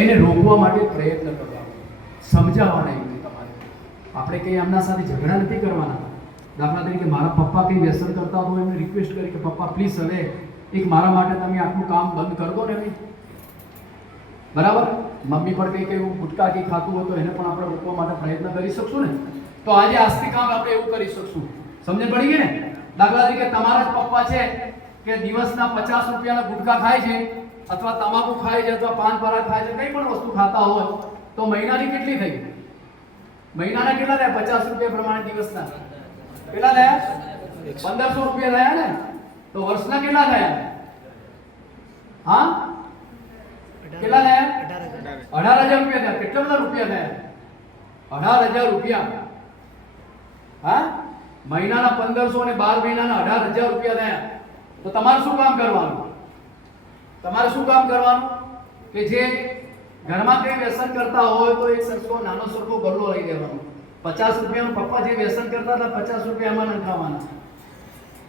એને રોકવા માટે પ્રયત્ન કરવા, સમજાવવાના. એમને તમારે આપણે કંઈ એમના સાથે ઝઘડા નથી કરવાના. દાખલા તરીકે મારા પપ્પા કંઈ વ્યસન કરતા હોય એમને રિક્વેસ્ટ કરી કે પપ્પા પ્લીઝ હવે એક મારા માટે તમે આટલું કામ બંધ કરી દો ને ભાઈ, બરાબર. મમ્મી પણ કંઈક એવું ગુટકા કંઈ ખાતું હોય તો એને પણ આપણે રોકવા માટે પ્રયત્ન કરી શકશું ને. તો આજે આજથી કામ આપણે એવું કરી શકશું. સમજણ પડી ગઈ ને? દાખલા તરીકે તમારા જ પપ્પા છે કે દિવસના 50 રૂપિયાના ગુટકા ખાય છે, અથવા તમાકુ ખાય છે, અથવા પાન પરાગ ખાય છે, કંઈ પણ વસ્તુ ખાતા હોય તો મહિનાની કેટલી થઈ? મહિનાના કેટલા થયા? 50 રૂપિયા પ્રમાણે દિવસના કેટલા થયા? 1500 રૂપિયા થયા ને. તો વર્ષના કેટલા થયા? હા, કેટલા થયા? 18,000 રૂપિયા થયા. કેટલા બધા રૂપિયા થયા? 18,000 રૂપિયા. હા, મહિનાના 1500 અને 12 મહિનાના 18,000 રૂપિયા થયા. તો તમારે શું કામ કરવાનું? તમારે શું કામ કરવાનું કે જે ઘરમાં કંઈ વ્યસન કરતા હોય તો એક સરખો નાનો સરખો ગલ્લો લઈ લેવાનો. 50 રૂપિયાનો પપ્પા જે વ્યસન કરતા હતા 50 રૂપિયા એમાં નખાવાના.